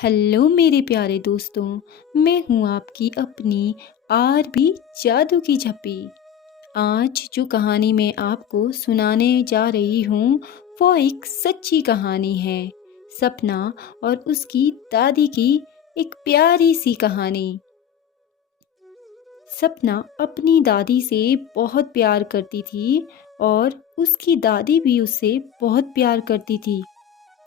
Hello मेरे प्यारे दोस्तों। मैं हूँ आपकी अपनी आरबी जादू की झप्पी। आज जो कहानी मैं आपको सुनाने जा रही हूँ वो एक सच्ची कहानी है। सपना और उसकी दादी की एक प्यारी सी कहानी। सपना अपनी दादी से बहुत प्यार करती थी और उसकी दादी भी उससे बहुत प्यार करती थी।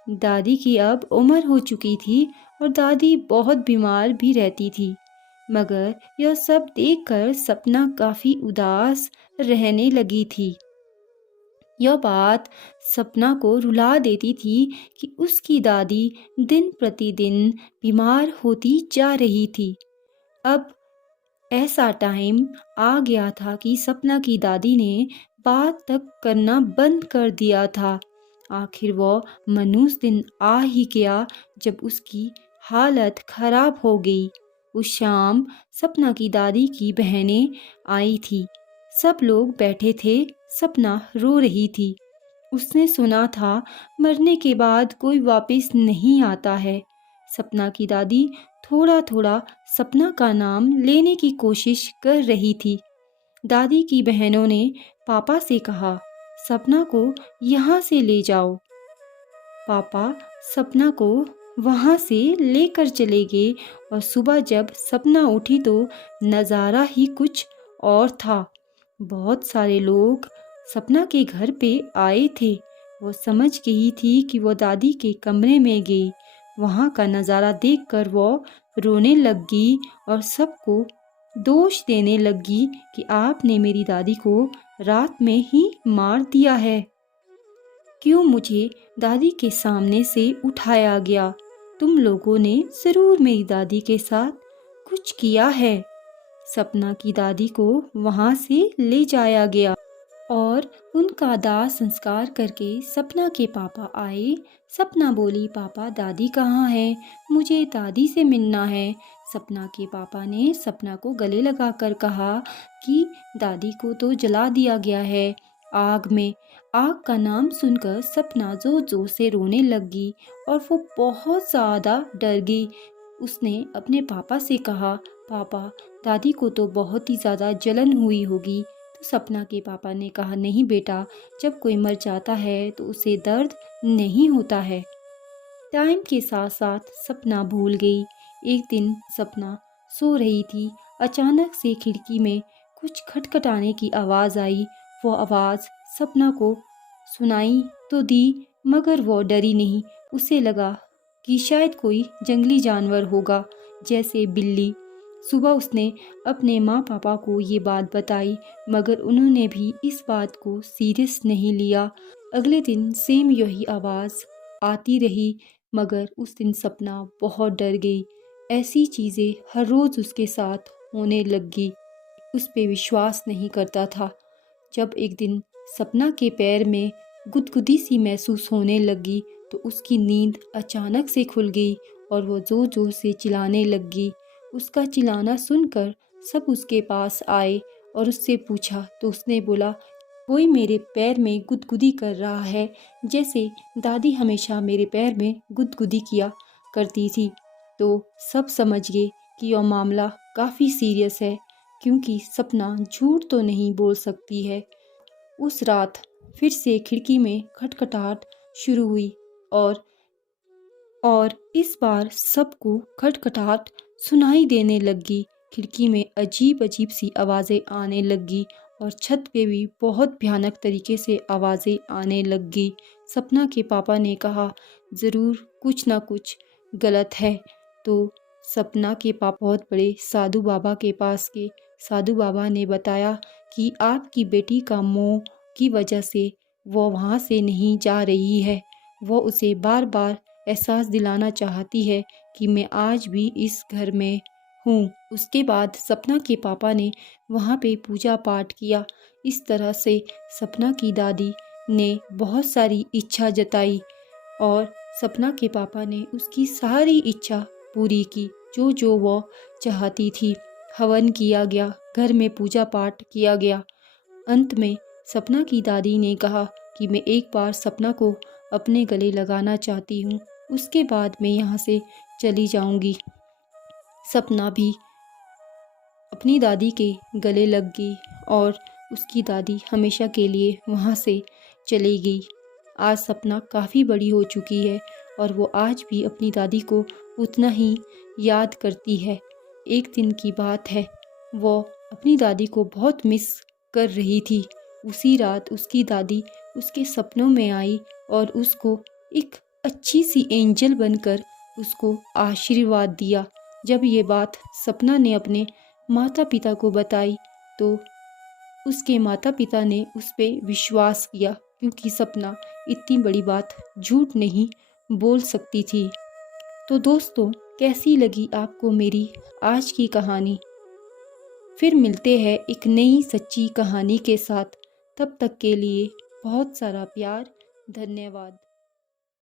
दादी की अब उम्र हो चुकी थी और दादी बहुत बीमार भी रहती थी। मगर यह सब देखकर सपना काफी उदास रहने लगी थी। यह बात सपना को रुला देती थी कि उसकी दादी दिन प्रतिदिन बीमार होती जा रही थी। अब ऐसा टाइम आ गया था कि सपना की दादी ने बात तक करना बंद कर दिया था। आखिर वो मनूस दिन आ ही गया जब उसकी हालत खराब हो गई। उस शाम सपना की दादी की बहनें आई थी। सब लोग बैठे थे। सपना रो रही थी। उसने सुना था मरने के बाद कोई वापस नहीं आता है। सपना की दादी थोड़ा थोड़ा सपना का नाम लेने की कोशिश कर रही थी। दादी की बहनों ने पापा से कहा, सपना को यहाँ से ले जाओ। पापा सपना को वहाँ से लेकर चले गए और सुबह जब सपना उठी तो नज़ारा ही कुछ और था। बहुत सारे लोग सपना के घर पे आए थे। वो समझ गई थी कि वो दादी के कमरे में गई। वहाँ का नज़ारा देखकर वो रोने लगी और सबको दोष देने लगी कि आपने मेरी दादी को रात में ही मार दिया है। क्यों मुझे दादी के सामने से उठाया गया? तुम लोगों ने ज़रूर मेरी दादी के साथ कुछ किया है। सपना की दादी को वहाँ से ले जाया गया और उनका दाह संस्कार करके सपना के पापा आए। सपना बोली, पापा दादी कहाँ है? मुझे दादी से मिलना है। सपना के पापा ने सपना को गले लगाकर कहा कि दादी को तो जला दिया गया है आग में। आग का नाम सुनकर सपना जोर जोर से रोने लगी और वो बहुत ज़्यादा डर गई। उसने अपने पापा से कहा, पापा दादी को तो बहुत ही ज़्यादा जलन हुई होगी। तो सपना के पापा ने कहा, नहीं बेटा, जब कोई मर जाता है तो उसे दर्द नहीं होता है। टाइम के साथ साथ सपना भूल गई। एक दिन सपना सो रही थी। अचानक से खिड़की में कुछ खटखटाने की आवाज़ आई। वो आवाज़ सपना को सुनाई तो दी मगर वो डरी नहीं। उसे लगा कि शायद कोई जंगली जानवर होगा, जैसे बिल्ली। सुबह उसने अपने माँ पापा को ये बात बताई मगर उन्होंने भी इस बात को सीरियस नहीं लिया। अगले दिन सेम यही आवाज़ आती रही मगर उस दिन सपना बहुत डर गई। ऐसी चीज़ें हर रोज़ उसके साथ होने लगी। उस पे विश्वास नहीं करता था। जब एक दिन सपना के पैर में गुदगुदी सी महसूस होने लगी तो उसकी नींद अचानक से खुल गई और वो ज़ोर ज़ोर से चिल्लाने लगी। उसका चिल्लाना सुनकर सब उसके पास आए और उससे पूछा तो उसने बोला, कोई मेरे पैर में गुदगुदी कर रहा है, जैसे दादी हमेशा मेरे पैर में गुदगुदी किया करती थी। तो सब समझ गए कि यह मामला काफ़ी सीरियस है, क्योंकि सपना झूठ तो नहीं बोल सकती है। उस रात फिर से खिड़की में खटखटाहट शुरू हुई और इस बार सबको खटखटाहट सुनाई देने लगी। खिड़की में अजीब अजीब सी आवाज़ें आने लगी और छत पे भी बहुत भयानक तरीके से आवाज़ें आने लगी। सपना के पापा ने कहा, ज़रूर कुछ ना कुछ गलत है। तो सपना के पापा बहुत बड़े साधु बाबा के पास गए। साधु बाबा ने बताया कि आपकी बेटी का मोह की वजह से वो वहाँ से नहीं जा रही है। वो उसे बार बार एहसास दिलाना चाहती है कि मैं आज भी इस घर में हूँ। उसके बाद सपना के पापा ने वहाँ पे पूजा पाठ किया। इस तरह से सपना की दादी ने बहुत सारी इच्छा जताई और सपना के पापा ने उसकी सारी इच्छा पूरी की, जो जो वो चाहती थी। हवन किया गया, घर में पूजा पाठ किया गया। अंत में सपना की दादी ने कहा कि मैं एक बार सपना को अपने गले लगाना चाहती हूँ। उसके बाद मैं यहाँ से चली जाऊँगी। सपना भी अपनी दादी के गले लग गई और उसकी दादी हमेशा के लिए वहाँ से चली गई। आज सपना काफ़ी बड़ी हो चुकी है और वो आज भी अपनी दादी को उतना ही याद करती है। एक दिन की बात है, वो अपनी दादी को बहुत मिस कर रही थी। उसी रात उसकी दादी उसके सपनों में आई और उसको एक अच्छी सी एंजल बनकर उसको आशीर्वाद दिया। जब ये बात सपना ने अपने माता पिता को बताई तो उसके माता पिता ने उस पर विश्वास किया, क्योंकि सपना इतनी बड़ी बात झूठ नहीं बोल सकती थी। तो दोस्तों, कैसी लगी आपको मेरी आज की कहानी? फिर मिलते हैं एक नई सच्ची कहानी के साथ। तब तक के लिए बहुत सारा प्यार। धन्यवाद।